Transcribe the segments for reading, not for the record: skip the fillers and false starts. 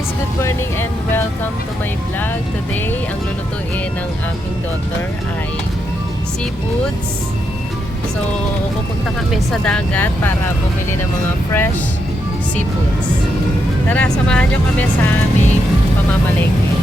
guys! Good morning and welcome to my vlog. Today, ang lulutuin ng aking daughter ay seafoods. So, pupunta kami sa dagat para bumili ng mga fresh seafoods. Tara, samahan nyo kami sa aming pamamalengke.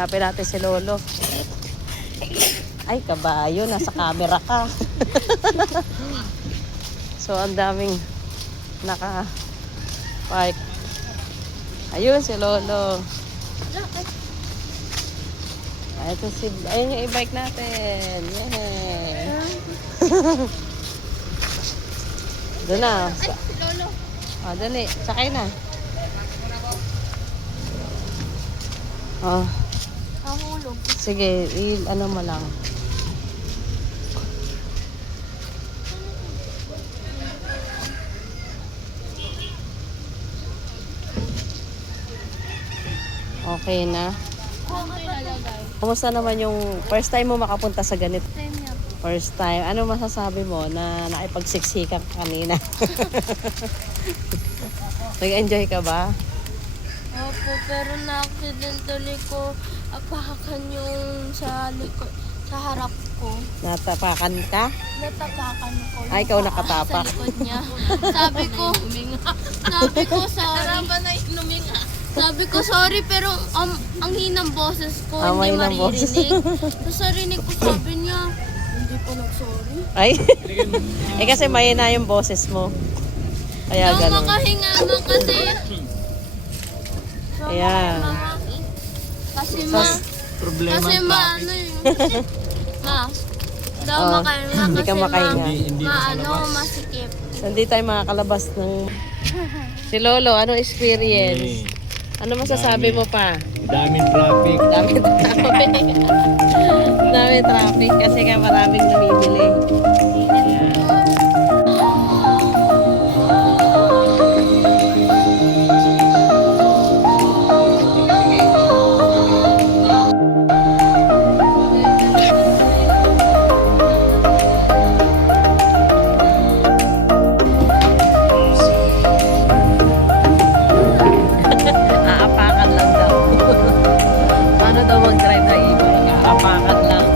Hanapin natin si Lolo. Ay, kabayo. Nasa camera ka. So, ang daming naka-park. Ayun, si Lolo. Ayun yung e-bike natin. Yeah. Doon na. Lolo. O, dali. Sakay na. Oh, Nahulog. sige. Ano mo lang. Okay na. Okay nalagay. Kumusta naman yung first time mo makapunta sa ganito? Time niya po. First time. Ano masasabi mo na nakipagsiksikan ka kanina? Nag-enjoy ka ba? Opo, pero na-accidentally ko apakan yung sa likod, sa harap ko. Natapakan ka? Natapakan ko. yung Ay, ikaw paa nakatapak. Sa likod niya. Sabi ko, sorry. Sabi ko, sorry, pero ang hinang boses ko, Amay hindi ng boses. maririnig. Tapos narinig ko, sabi niya, hindi pa nag-sorry. Ay? Eh kasi mahina yung boses mo. Kaya Daw ganun. makahinga mo kasi. Ayan. Kasi Problema kasi ang traffic. ano yun. Ma. Daw Oh, makahinga hindi ka kasi makahinga. Hindi makalabas. masikip. Hindi tayo makakalabas ng... Si Lolo, ano experience? Ano masasabi mo pa? Daming traffic. Dami traffic. Dami traffic kasi nga maraming namimili. Aapakan lang daw. Paano daw mag-drive na e-bike? Aapakan lang.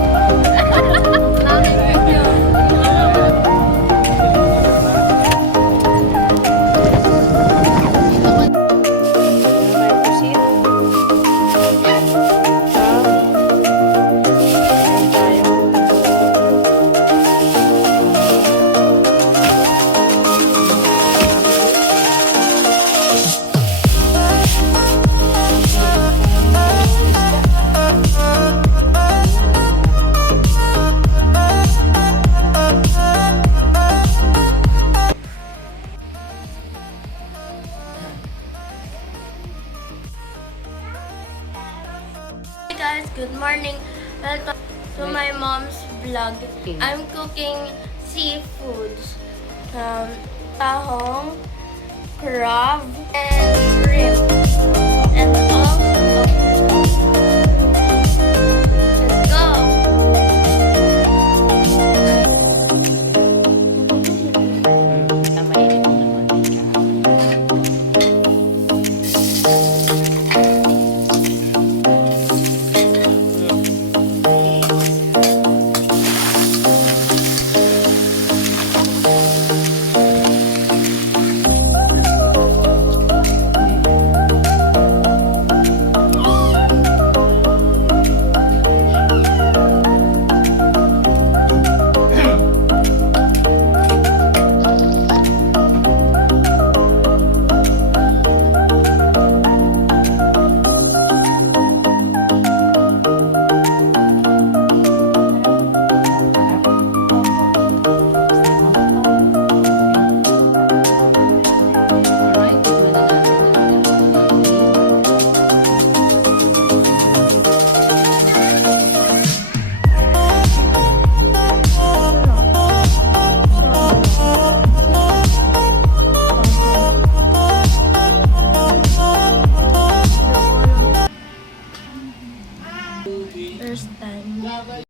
Hey guys, good morning. Welcome to my mom's vlog. I'm cooking seafoods. Tahong, crab, and shrimp. And also okra. Let's go! First time.